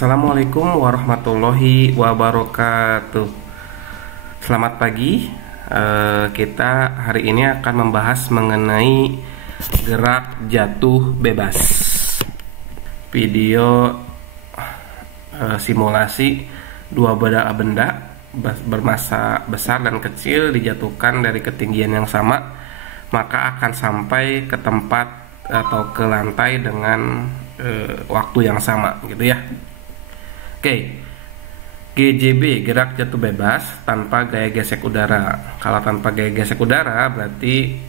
Assalamualaikum warahmatullahi wabarakatuh. Selamat pagi. Kita hari ini akan membahas mengenai gerak jatuh bebas. Video simulasi dua benda bermassa besar dan kecil dijatuhkan dari ketinggian yang sama, maka akan sampai ke tempat atau ke lantai dengan waktu yang sama, gitu ya. Oke, GJB, gerak jatuh bebas tanpa gaya gesek udara. Kalau tanpa gaya gesek udara berarti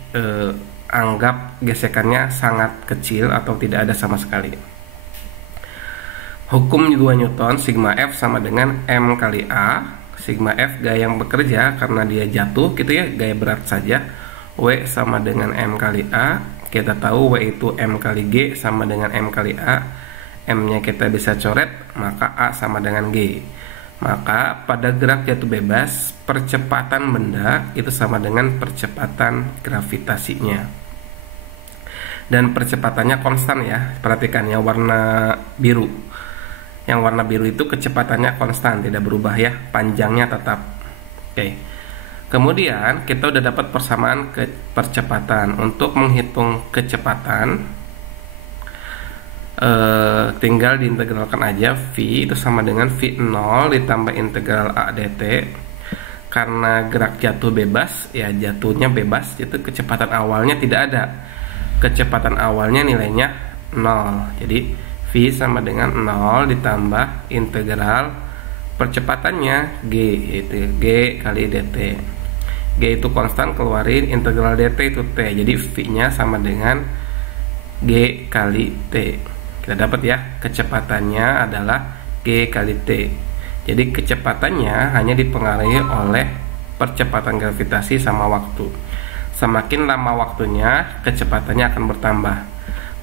anggap gesekannya sangat kecil atau tidak ada sama sekali. Hukum 2 Newton, sigma F sama dengan M kali A. Sigma F gaya yang bekerja karena dia jatuh, gitu ya, gaya berat saja. W sama dengan M kali A. Kita tahu W itu M kali G sama dengan M kali A. M-nya kita bisa coret, maka A sama dengan G. Maka pada gerak jatuh bebas, percepatan benda itu sama dengan percepatan gravitasinya. Dan percepatannya konstan ya. Perhatikan ya, warna biru. Yang warna biru itu kecepatannya konstan, tidak berubah ya, panjangnya tetap. Oke. Kemudian kita udah dapat persamaan percepatan. Untuk menghitung kecepatan, tinggal diintegralkan aja. V itu sama dengan V0 ditambah integral A dt. Karena gerak jatuh bebas, ya jatuhnya bebas, itu kecepatan awalnya tidak ada. Kecepatan awalnya nilainya 0. Jadi V sama dengan 0 ditambah integral percepatannya G, yaitu G kali dt. G itu konstan, keluarin integral dt itu T. Jadi V nya sama dengan G kali T. Kita dapat ya, kecepatannya adalah G kali T. Jadi kecepatannya hanya dipengaruhi oleh percepatan gravitasi sama waktu. Semakin lama waktunya, kecepatannya akan bertambah.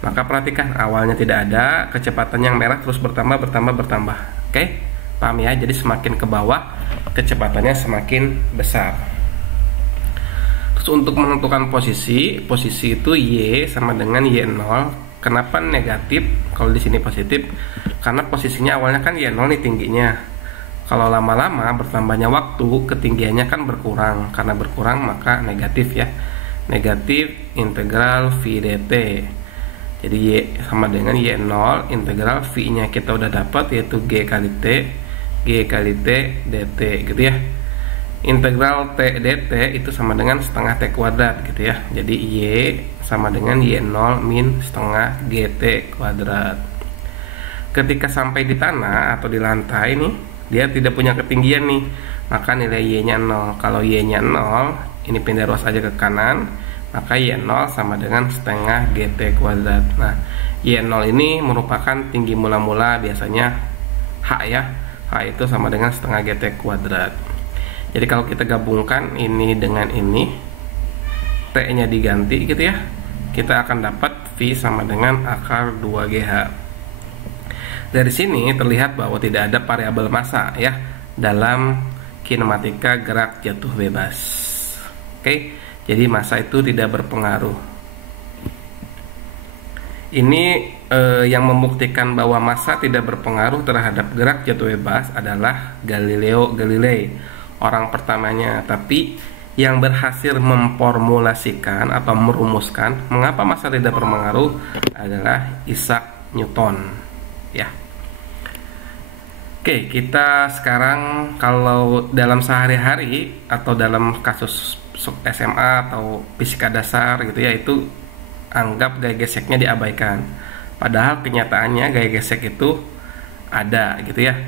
Maka perhatikan, awalnya tidak ada, kecepatan yang merah terus bertambah. Oke, paham ya? Jadi semakin ke bawah, kecepatannya semakin besar. Terus untuk menentukan posisi itu Y sama dengan Y0. Kenapa negatif? Kalau di sini positif, karena posisinya awalnya kan Y0 nih tingginya. Kalau lama-lama bertambahnya waktu, ketinggiannya kan berkurang. Karena berkurang maka negatif ya. Negatif integral V dt. Jadi Y sama dengan Y0 integral V nya kita udah dapat, yaitu G kali T dt, gitu ya. Integral T dt itu sama dengan setengah T kuadrat, gitu ya. Jadi Y sama dengan Y0 min setengah GT kuadrat. Ketika sampai di tanah atau di lantai nih, dia tidak punya ketinggian nih, maka nilai Y nya 0. Kalau Y nya 0, ini pindah ruas aja ke kanan, maka Y0 sama dengan setengah GT kuadrat. Nah, Y0 ini merupakan tinggi mula-mula, biasanya H ya. H itu sama dengan setengah GT kuadrat. Jadi kalau kita gabungkan ini dengan ini, T nya diganti, gitu ya, kita akan dapat V sama dengan akar 2GH. Dari sini terlihat bahwa tidak ada variabel massa ya dalam kinematika gerak jatuh bebas. Oke, jadi massa itu tidak berpengaruh. Ini yang membuktikan bahwa massa tidak berpengaruh terhadap gerak jatuh bebas adalah Galileo Galilei, orang pertamanya. Tapi yang berhasil memformulasikan atau merumuskan mengapa massa tidak berpengaruh adalah Isaac Newton ya. Oke, kita sekarang kalau dalam sehari-hari atau dalam kasus SMA atau fisika dasar, gitu ya, itu anggap gaya geseknya diabaikan. Padahal kenyataannya gaya gesek itu ada, gitu ya.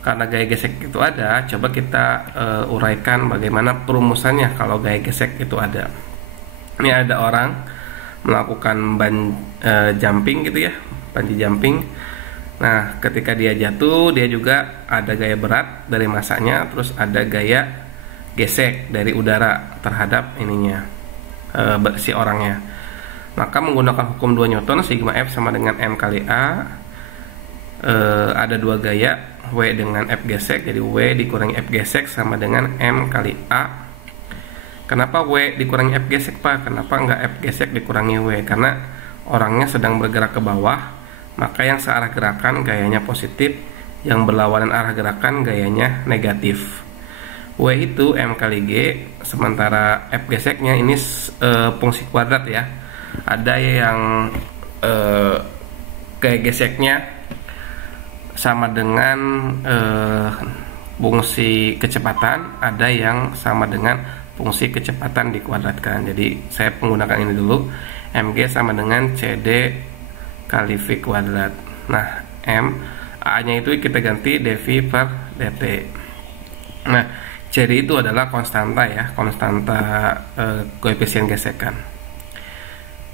Karena gaya gesek itu ada, coba kita uraikan bagaimana perumusannya kalau gaya gesek itu ada. Ini ada orang melakukan jumping, gitu ya, bungee jumping. Nah, ketika dia jatuh, dia juga ada gaya berat dari massanya, terus ada gaya gesek dari udara terhadap ininya, si orangnya. Maka menggunakan hukum 2 Newton, sigma F sama dengan M kali A. Ada dua gaya, W dengan F gesek, jadi W dikurangi F gesek sama dengan M kali A. Kenapa W dikurangi F gesek, Pak? Kenapa nggak F gesek dikurangi W? Karena orangnya sedang bergerak ke bawah, maka yang searah gerakan gayanya positif, yang berlawanan arah gerakan gayanya negatif. W itu M kali G, sementara F geseknya ini fungsi kuadrat ya. Ada yang gaya geseknya sama dengan fungsi kecepatan, ada yang sama dengan fungsi kecepatan dikuadratkan. Jadi saya menggunakan ini dulu. Mg sama dengan CD kali V kuadrat. Nah, A nya itu kita ganti dV per dt. Nah, CD itu adalah konstanta ya, konstanta koefisien gesekan.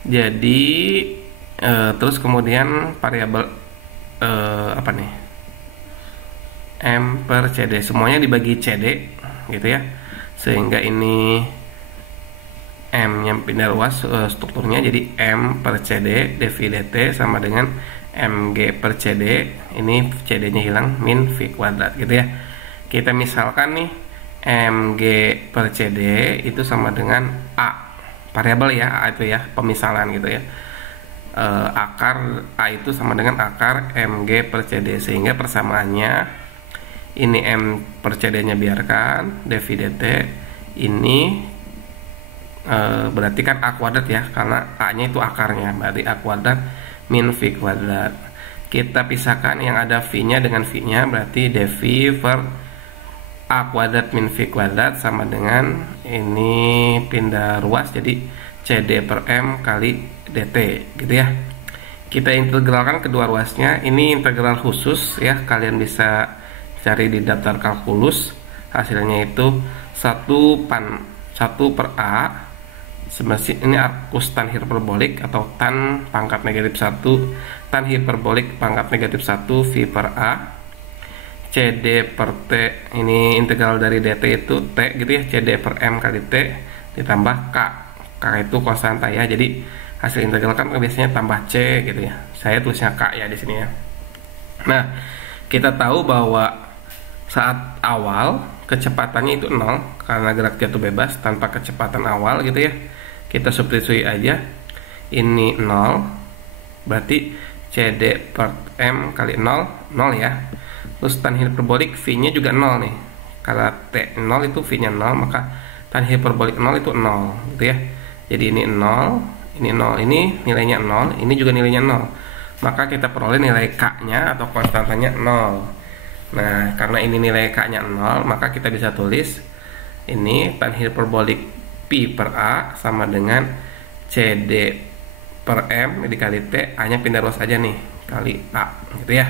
Jadi terus kemudian variabel apa nih, M per CD, semuanya dibagi CD gitu ya, sehingga ini M nya pindah luas strukturnya, jadi M per CD dV dt sama dengan Mg per CD, ini CD nya hilang, min V kuadrat gitu ya. Kita misalkan nih Mg per CD itu sama dengan A, variabel ya, A itu ya, pemisalan gitu ya. Akar A itu sama dengan akar Mg per CD, sehingga persamaannya ini M per CD nya biarkan, dV dt, ini berarti kan A kuadrat ya, karena A nya itu akarnya, berarti A kuadrat min V kuadrat. Kita pisahkan yang ada V nya dengan V nya, berarti dV per A kuadrat min V kuadrat sama dengan ini pindah ruas, jadi CD per M kali dt gitu ya. Kita integralkan kedua ruasnya, ini integral khusus ya, kalian bisa cari di daftar kalkulus. Hasilnya itu 1 per A, sebenarnya ini arcus tan hiperbolik atau tan pangkat negatif 1, tan hiperbolik pangkat negatif 1 V per A, CD per T, ini integral dari dt itu T gitu ya, CD per M kali T ditambah K itu konstanta ya, jadi hasil integral kan biasanya tambah C gitu ya, saya tulisnya K ya di sini ya. Nah, kita tahu bahwa saat awal kecepatannya itu 0 karena gerak jatuh bebas tanpa kecepatan awal gitu ya. Kita substitusi aja, ini 0 berarti CD per M kali 0 ya. Terus tan hiperbolik V nya juga 0 nih, kalau T 0 itu V nya 0, maka tan hiperbolik 0 itu 0 gitu ya. Jadi ini 0, ini 0, ini nilainya 0, ini juga nilainya 0, maka kita peroleh nilai K nya atau konstantanya 0. Nah, karena ini nilai K nya 0, maka kita bisa tulis ini tan hiperbolik Pi per A sama dengan CD per M dikali T, A nya pindah ruas aja nih, kali A gitu ya.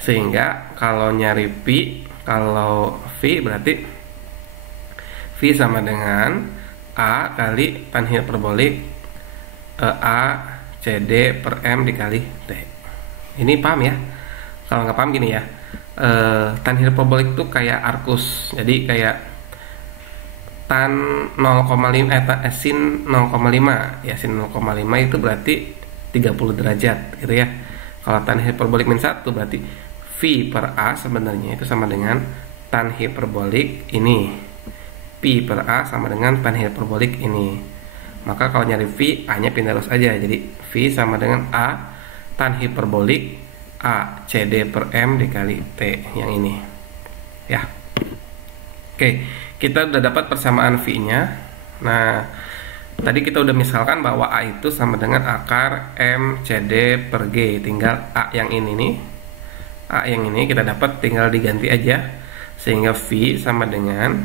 Sehingga kalau nyari Pi, kalau V berarti V sama dengan A kali tan hiperbolik A CD per M dikali T. Ini paham ya? Kalau nggak paham gini ya, tan hiperbolik itu kayak arcus, jadi kayak tan 0,5 sin 0,5 ya, sin 0,5 itu berarti 30 derajat gitu ya. Kalau tan hiperbolik min 1 berarti V per A sebenarnya itu sama dengan tan hiperbolik ini, Pi per A sama dengan tan hiperbolik ini. Maka kalau nyari V, A nya pindah ruas aja, jadi V sama dengan A tan hiperbolik A CD per M dikali T yang ini ya. Oke, kita udah dapat persamaan V nya. Nah, tadi kita udah misalkan bahwa A itu sama dengan akar M CD per G, tinggal A yang ini nih, A yang ini kita dapat tinggal diganti aja, sehingga V sama dengan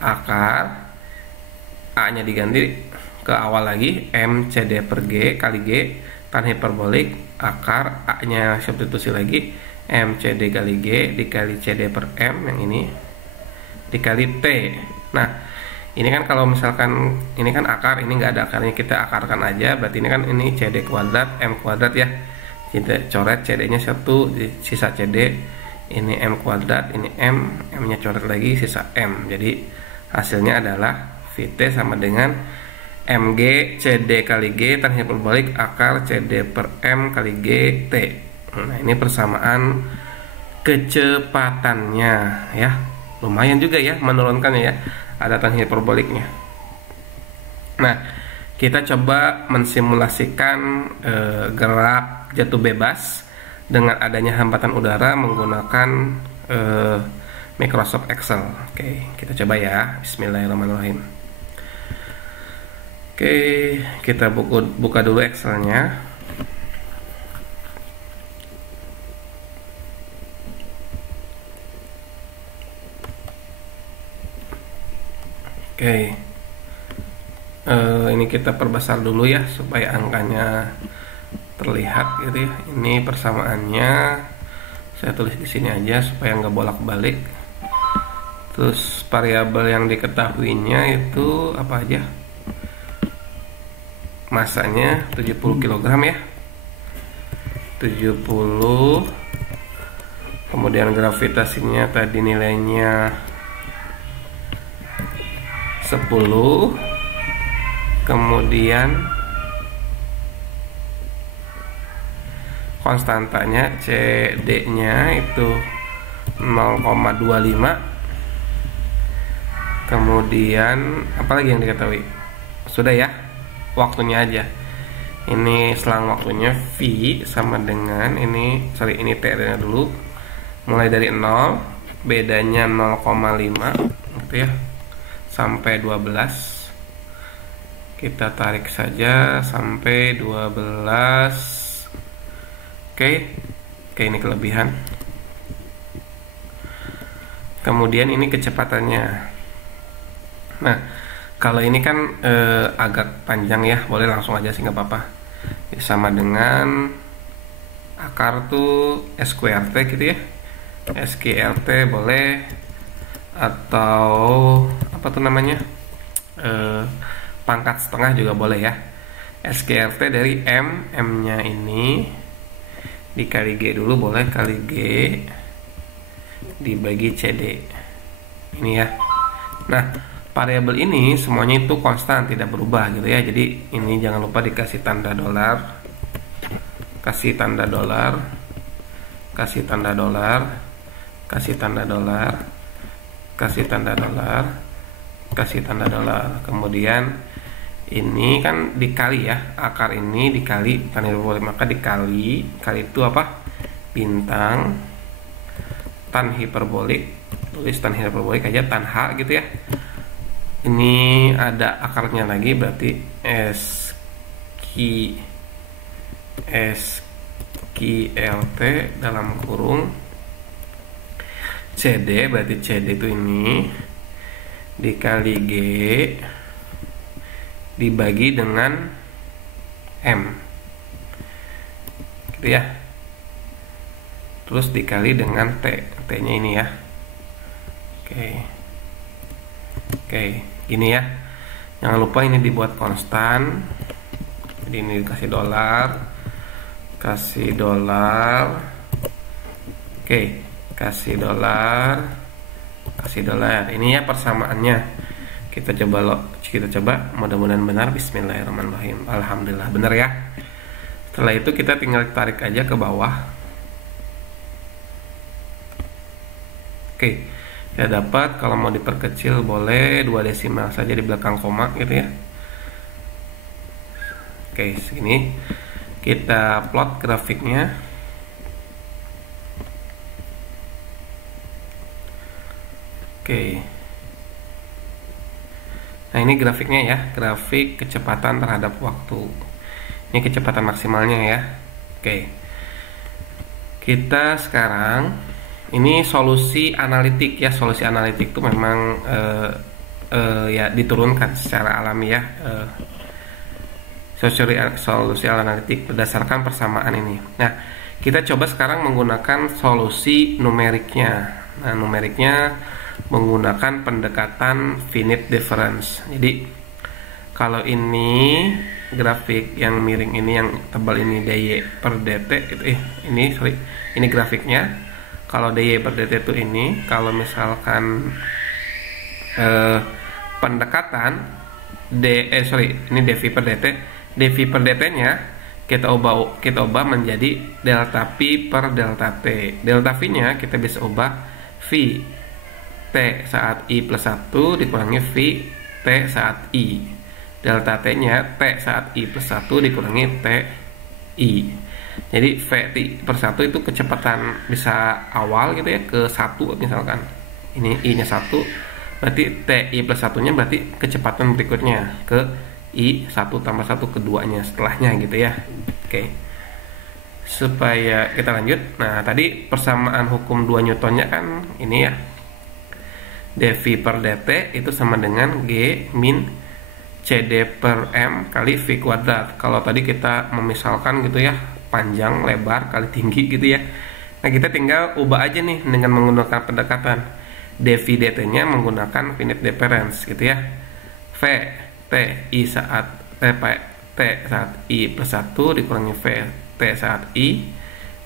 akar A nya diganti ke awal lagi, M CD per G kali G tan hiperbolik akar A nya substitusi lagi, M CD kali G dikali CD per M yang ini dikali T. Nah, ini kan kalau misalkan ini kan akar, ini nggak ada akarnya, kita akarkan aja, berarti ini kan ini CD kuadrat M kuadrat ya, kita coret CD nya 1, sisa CD, ini M kuadrat, ini M nya coret lagi, sisa M. Jadi hasilnya adalah VT sama dengan Mg CD kali G tan hiperbolik akar CD per M kali G T. Nah, ini persamaan kecepatannya ya, lumayan juga ya menurunkannya ya, ada tan hiperboliknya. Nah, kita coba mensimulasikan gerak jatuh bebas dengan adanya hambatan udara menggunakan Microsoft Excel. Oke, kita coba ya. Bismillahirrahmanirrahim. Oke, kita buka dulu Excelnya. Oke, ini kita perbesar dulu ya supaya angkanya terlihat gitu ya. Ini persamaannya saya tulis di sini aja supaya nggak bolak-balik. Terus variabel yang diketahuinya itu apa aja? Masanya 70 kg ya. 70. Kemudian gravitasinya tadi nilainya 10. Kemudian konstantanya CD-nya itu 0,25. Kemudian apalagi yang diketahui? Sudah ya, waktunya aja. Ini selang waktunya V sama dengan ini T-nya dulu. Mulai dari 0, bedanya 0,5 gitu ya, sampai 12. Kita tarik saja sampai 12. Oke, ini kelebihan. Kemudian ini kecepatannya. Nah, kalau ini kan agak panjang ya, boleh langsung aja sih nggak apa-apa. Sama dengan akar tuh SQRT gitu ya, SQRT boleh, atau apa tuh namanya, pangkat setengah juga boleh ya. SQRT dari M-nya ini dikali G dulu boleh, kali G dibagi CD ini ya. Nah, variabel ini semuanya itu konstan, tidak berubah gitu ya. Jadi ini jangan lupa dikasih tanda dolar, kasih tanda dolar, kasih tanda dolar, kasih tanda dolar, kasih tanda dolar, kasih tanda dolar. Kemudian ini kan dikali ya, akar ini dikali tan hiperbolik, maka dikali itu apa? Bintang tan hiperbolik, tulis tan hiperbolik aja, tan H gitu ya. Ini ada akarnya lagi, berarti SQLT dalam kurung CD, berarti CD itu ini dikali G dibagi dengan M gitu ya, terus dikali dengan T nya ini ya. Oke, gini ya, jangan lupa ini dibuat konstan. Jadi ini dikasih dolar, kasih dolar, oke, kasih dolar, kasih dolar. Ini ya persamaannya. Kita coba, mudah-mudahan benar. Bismillahirrahmanirrahim. Alhamdulillah benar ya. Setelah itu kita tinggal tarik aja ke bawah. Oke, ya dapat. Kalau mau diperkecil boleh 2 desimal saja di belakang koma gitu ya. Oke, segini. Kita plot grafiknya. Oke. Nah, ini grafiknya ya, grafik kecepatan terhadap waktu. Ini kecepatan maksimalnya ya. Oke. Kita sekarang ini solusi analitik ya. Solusi analitik itu memang ya diturunkan secara alami ya. Solusi analitik berdasarkan persamaan ini. Nah, kita coba sekarang menggunakan solusi numeriknya. Nah, numeriknya menggunakan pendekatan finite difference. Jadi kalau ini grafik yang miring ini, yang tebal ini dy per dt itu ini grafiknya. Kalau dy per dt itu ini, kalau misalkan pendekatan ini dv per dt nya kita ubah menjadi delta pi per delta t. Delta v nya kita bisa ubah v T saat I plus 1 dikurangi V T saat I. Delta T nya T saat I plus 1 dikurangi T I. Jadi V per 1 itu kecepatan bisa awal gitu ya, ke 1 misalkan. Ini I nya 1, berarti TI plus 1 nya berarti kecepatan berikutnya ke I 1 tambah 1 keduanya setelahnya gitu ya. Oke. Supaya kita lanjut. Nah, tadi persamaan hukum 2 Newtonnya kan ini ya. dV per dt itu sama dengan G min CD per M kali V kuadrat. Kalau tadi kita memisalkan gitu ya, panjang, lebar, kali tinggi gitu ya. Nah, kita tinggal ubah aja nih dengan menggunakan pendekatan. dV dt nya menggunakan finite difference gitu ya. V T I saat T saat I plus 1 dikurangi V T saat I,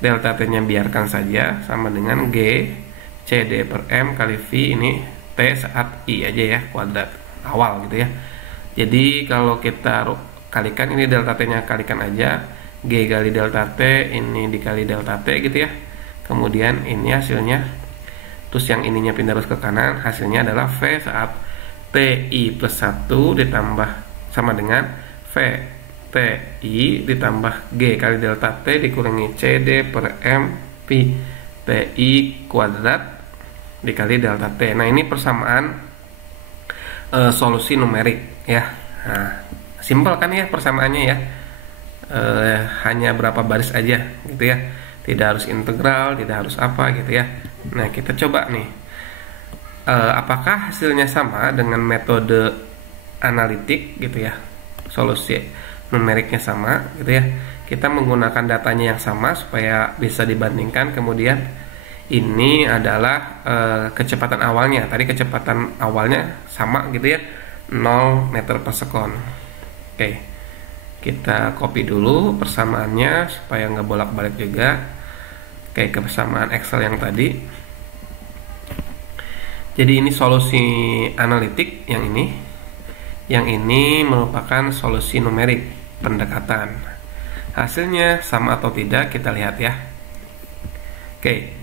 delta T nya biarkan saja sama dengan G CD per M kali V ini T saat I aja ya, kuadrat awal gitu ya. Jadi kalau kita kalikan ini delta T nya kalikan aja, G kali delta T ini dikali delta T gitu ya. Kemudian ini hasilnya, terus yang ininya pindah terus ke kanan, hasilnya adalah V saat TI plus 1 ditambah sama dengan V TI ditambah G kali delta T dikurangi CD per M Pi TI kuadrat dikali delta T. Nah, ini persamaan solusi numerik ya. Nah, simpel kan ya persamaannya ya. Hanya berapa baris aja gitu ya. Tidak harus integral, tidak harus apa gitu ya. Nah, kita coba nih. Apakah hasilnya sama dengan metode analitik gitu ya. Solusi numeriknya sama gitu ya. Kita menggunakan datanya yang sama supaya bisa dibandingkan. Kemudian ini adalah kecepatan awalnya. Tadi kecepatan awalnya sama gitu ya, 0 meter per sekon. Oke, kita copy dulu persamaannya supaya nggak bolak-balik juga. Oke, kesamaan Excel yang tadi. Jadi ini solusi analitik yang ini. Yang ini merupakan solusi numerik pendekatan. Hasilnya sama atau tidak kita lihat ya. Oke,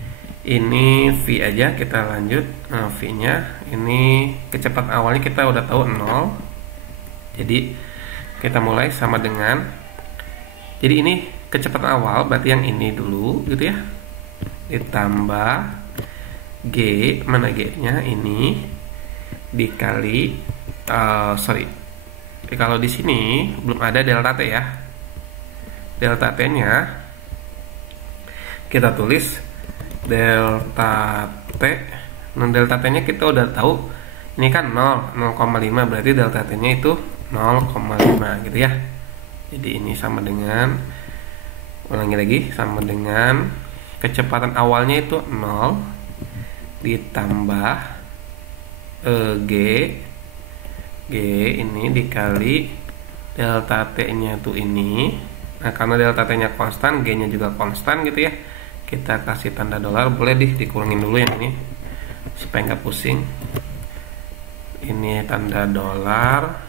ini V aja, kita lanjut. Nah, V nya ini kecepatan awalnya kita udah tahu 0. Jadi kita mulai sama dengan, jadi ini kecepatan awal berarti yang ini dulu gitu ya, ditambah G, mana G nya ini dikali kalau di sini belum ada delta T ya. Delta T nya kita tulis delta T. Nah, delta T nya kita udah tahu ini kan 0,5, berarti delta T nya itu 0,5 gitu ya. Jadi ini sama dengan, ulangi lagi, sama dengan kecepatan awalnya itu 0 ditambah G ini dikali delta T nya tuh ini. Nah, karena delta T nya konstan, G nya juga konstan gitu ya, kita kasih tanda dolar. Boleh dikurangin dulu yang ini supaya nggak pusing. Ini tanda dolar,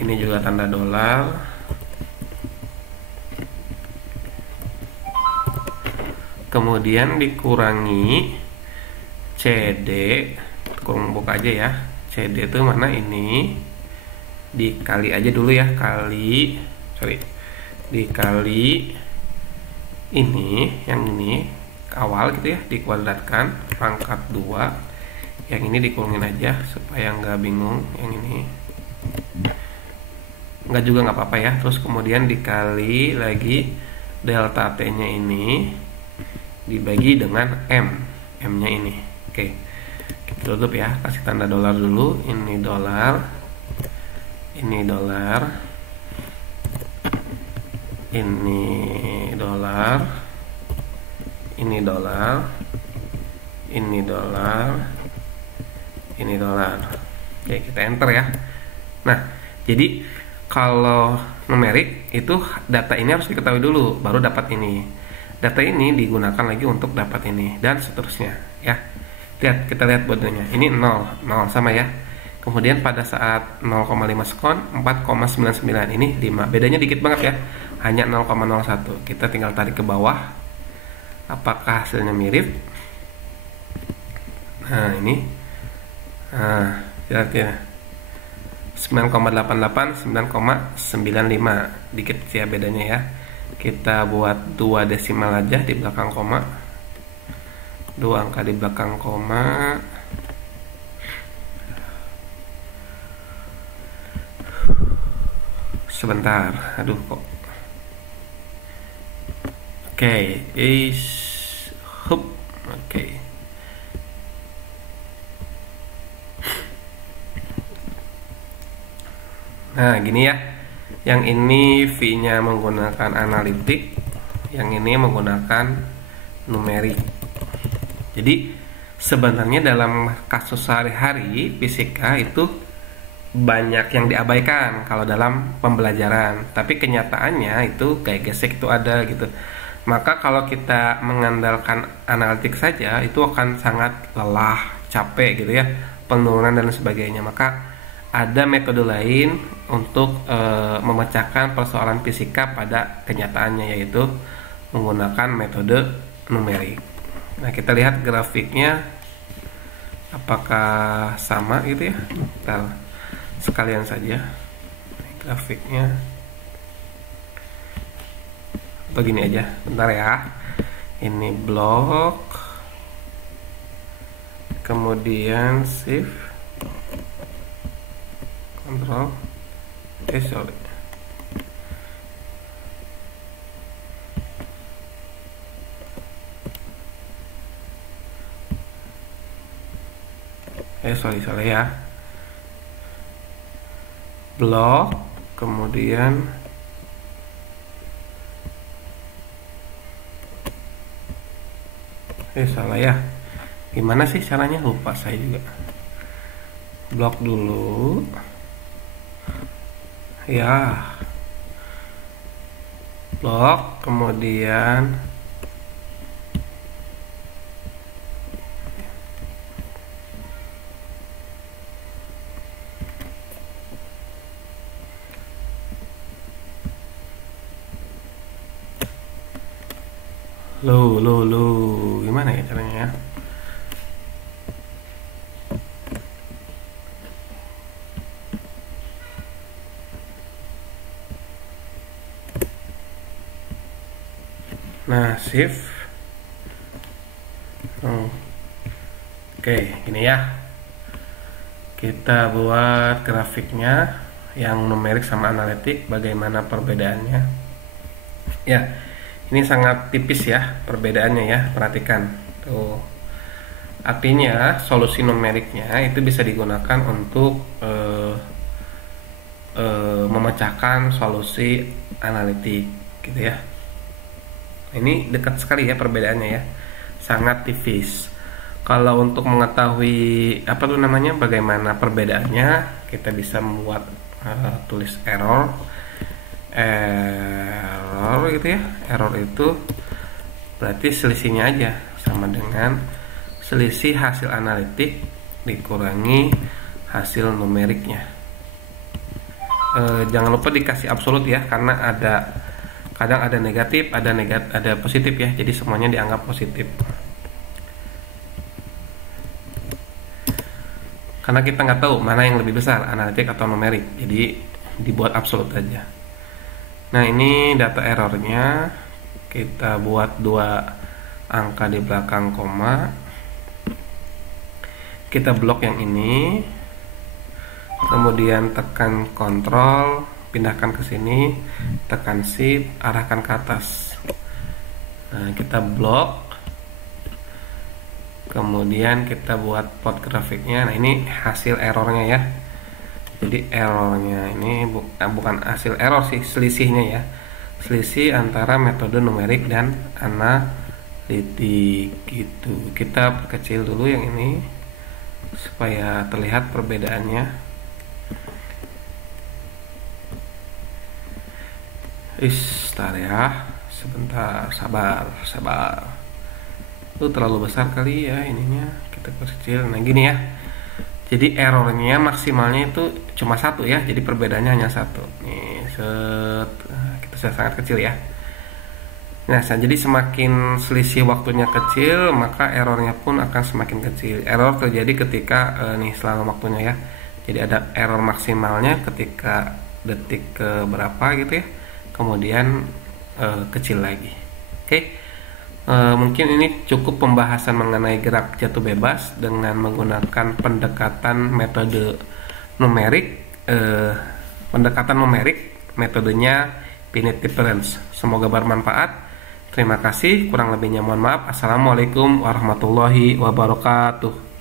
ini juga tanda dolar. Kemudian dikurangi CD, kurang buka aja ya. CD itu mana, ini dikali aja dulu ya, dikali ini, yang ini awal gitu ya, dikuadratkan pangkat 2. Yang ini dikurangin aja supaya nggak bingung. Yang ini nggak juga nggak apa-apa ya. Terus kemudian dikali lagi delta T nya ini dibagi dengan M nya ini. Oke, kita tutup ya, kasih tanda dolar dulu. Ini dolar, ini dolar, ini dolar, ini dolar, ini dolar, ini dolar. Oke, kita enter ya. Nah, jadi kalau numerik itu data ini harus diketahui dulu baru dapat ini. Data ini digunakan lagi untuk dapat ini dan seterusnya ya. Lihat, kita lihat bodohnya. Ini 0 sama ya. Kemudian pada saat 0,5 sekon 4,99, ini 5. Bedanya dikit banget ya. Hanya 0,01. Kita tinggal tarik ke bawah. Apakah hasilnya mirip? Nah, ini. Nah, lihat ya. 9,88, 9,95, dikit sih ya bedanya ya. Kita buat 2 desimal aja di belakang koma, 2 angka di belakang koma. Sebentar, aduh kok. Oke, oke. Nah, gini ya. Yang ini V-nya menggunakan analitik, yang ini menggunakan numerik. Jadi sebenarnya dalam kasus sehari-hari fisika itu banyak yang diabaikan kalau dalam pembelajaran, tapi kenyataannya itu kayak gesek itu ada gitu. Maka kalau kita mengandalkan analitik saja itu akan sangat lelah, capek gitu ya, penurunan dan sebagainya. Maka ada metode lain untuk memecahkan persoalan fisika pada kenyataannya, yaitu menggunakan metode numerik. Nah, kita lihat grafiknya apakah sama gitu ya. Kita sekalian saja grafiknya. Begini aja, bentar ya. Ini blok, kemudian shift, kontrol, sorry. Sorry ya. Blok, kemudian salah ya. Gimana sih caranya? Lupa saya juga. Blok dulu. Ya. Blok, kemudian gimana ya caranya ya? Nah, shift. Oke, ini ya. Kita buat grafiknya yang numerik sama analitik, bagaimana perbedaannya. Ya. Ini sangat tipis ya perbedaannya ya, perhatikan tuh. Artinya solusi numeriknya itu bisa digunakan untuk memecahkan solusi analitik gitu ya. Ini dekat sekali ya perbedaannya ya, sangat tipis. Kalau untuk mengetahui bagaimana perbedaannya, kita bisa membuat tulis error gitu ya. Error itu berarti selisihnya aja sama dengan selisih hasil analitik dikurangi hasil numeriknya. Jangan lupa dikasih absolut ya, karena kadang ada negatif, ada positif ya, jadi semuanya dianggap positif. Karena kita nggak tahu mana yang lebih besar, analitik atau numerik, jadi dibuat absolut aja. Nah, ini data errornya. Kita buat 2 angka di belakang koma. Kita blok yang ini, kemudian tekan kontrol, pindahkan ke sini, tekan shift, arahkan ke atas. Nah, kita blok, kemudian kita buat plot grafiknya. Nah, ini hasil errornya ya. Jadi errornya ini bukan hasil error sih, selisihnya ya, selisih antara metode numerik dan analitik gitu. Kita perkecil dulu yang ini supaya terlihat perbedaannya. Bentar ya, sebentar, sabar. Itu terlalu besar kali ya ininya, kita perkecil. Nah, gini ya. Jadi errornya maksimalnya itu cuma 1 ya, jadi perbedaannya hanya 1. Nih, kita sudah sangat kecil ya. Nah, jadi semakin selisih waktunya kecil, maka errornya pun akan semakin kecil. Error terjadi ketika selama waktunya ya. Jadi ada error maksimalnya ketika detik ke berapa gitu ya, kemudian kecil lagi. Oke. Mungkin ini cukup pembahasan mengenai gerak jatuh bebas dengan menggunakan pendekatan metode numerik. Metodenya finite difference. Semoga bermanfaat. Terima kasih, kurang lebihnya mohon maaf. Assalamualaikum warahmatullahi wabarakatuh.